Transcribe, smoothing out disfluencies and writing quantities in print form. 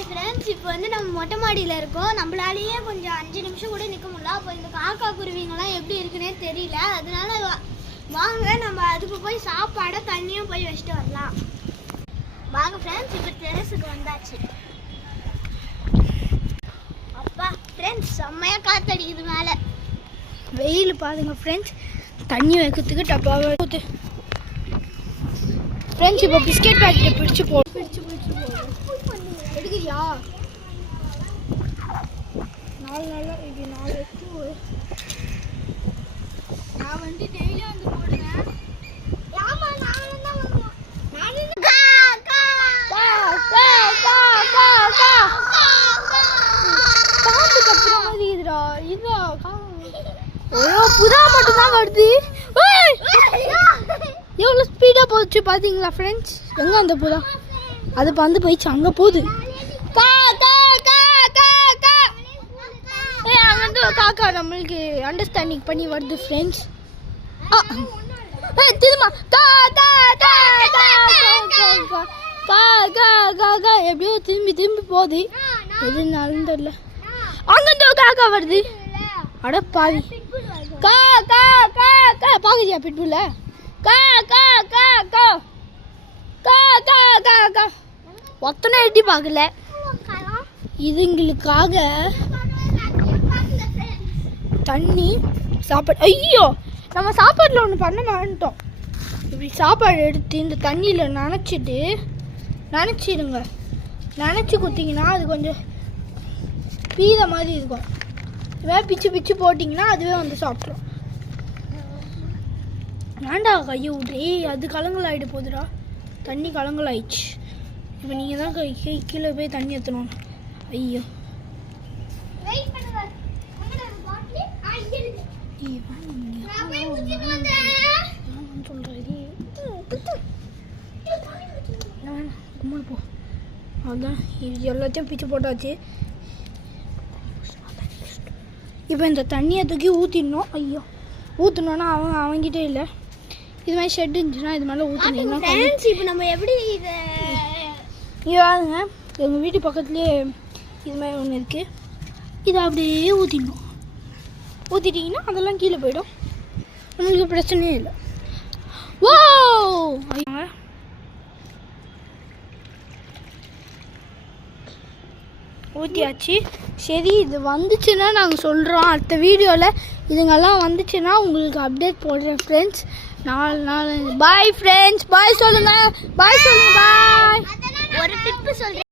Hi friends, இப்போ வந்து நம்ம மொட்டை மாடியில் இருக்கோம். நம்மளாலேயே கொஞ்சம் 5 நிமிஷம் கூட நிற்க முடியல. அப்போ இந்த காக்கா குருவிங்கெல்லாம் எப்படி இருக்குன்னே தெரியல. அதனால வாங்க நம்ம அதுக்கு போய் சாப்பாடை தண்ணியும் போய் வச்சுட்டு வரலாம். வாங்க ஃப்ரெண்ட்ஸ், இப்போ டெரஸுக்கு வந்தாச்சு. அப்பா ஃப்ரெண்ட்ஸ், செம்மையாக காற்றடிக்குது மேலே. வெயில் பாருங்க ஃப்ரெண்ட்ஸ். தண்ணி வைக்கிறதுக்கு டப்பாவை ஊற்று ஃப்ரெண்ட்ஸ். இப்போ பிஸ்கெட் பேக்கெட்டை பிடிச்சி எடுக்குறியா? 4 நாளாக இது 4 எடுத்து நான் வந்து டெய்லியும் வந்து போடுவேன். புதா மட்டும் தான் வருது. எவ்வளோ ஸ்பீடாக போச்சு பார்த்தீங்களா ஃப்ரெண்ட்ஸ்? எங்கே அந்த புதா? அது வந்து போயிடுச்சு, அங்கே போகுது. அங்கே வந்து காக்கா நம்மளுக்கு அண்டர்ஸ்டாண்டிங் பண்ணி வருது ஃப்ரெண்ட்ஸ். திரும்ப எப்படியோ திரும்பி திரும்பி போகுது. எது நடந்ததில்ல. அங்கிருந்து காக்கா வருது. அட பாவி. பாக்குறியா பிட்புல்ல? ஒத்தனை எட்டி பார்க்கல. இதுங்களுக்காக தண்ணி சாப்பாடு. ஐயோ, நம்ம சாப்பாட்டில் ஒன்று பண்ண மாட்டோம். இப்படி சாப்பாடு எடுத்து இந்த தண்ணியில் நனைச்சிடுங்க. நனைச்சி கொடுத்தீங்கன்னா அது கொஞ்சம் பீத மாதிரி இருக்கும். இதுவே பிச்சு பிச்சு போட்டிங்கன்னா அதுவே வந்து சாப்பிட்ரும். வேண்டா கையை விட்றே, அது கலங்கலாயிட போகுதுடா. தண்ணி கலங்கலாயிடுச்சு. இப்போ நீங்கள் தான் கீழே போய் தண்ணி ஏற்றணும். ஐயோ, கும்பல் போ. அதுதான் இது எல்லாத்தையும் பிச்சு போட்டாச்சு. இப்போ இந்த தண்ணியை தூக்கி ஊற்றிடணும். ஐயோ, ஊற்றினோன்னா அவங்ககிட்ட இல்லை. இது மாதிரி ஷெட் இருந்துச்சுன்னா இது மேலே ஊற்றினீங்கன்னா. இப்போ நம்ம எப்படி இதை வாங்க, எங்கள் வீட்டு பக்கத்துலேயே இது மாதிரி ஒன்று இருக்குது. இதை அப்படியே ஊற்றிடணும். ஊற்றிட்டிங்கன்னா அதெல்லாம் கீழே போயிடும். உங்களுக்கு பிரச்சனையே இல்லை. ஓ, ஊற்றியாச்சு. சரி, இது வந்துச்சுன்னா நாங்கள் சொல்கிறோம் அடுத்த வீடியோவில். இதுங்கெல்லாம் வந்துச்சுன்னா உங்களுக்கு அப்டேட் போடுறேன் ஃப்ரெண்ட்ஸ். 4 நாள். Bye friends. பாய் சொல்லுங்கள். பாய். ஒரு டிப்பு சொல்கிறேன்.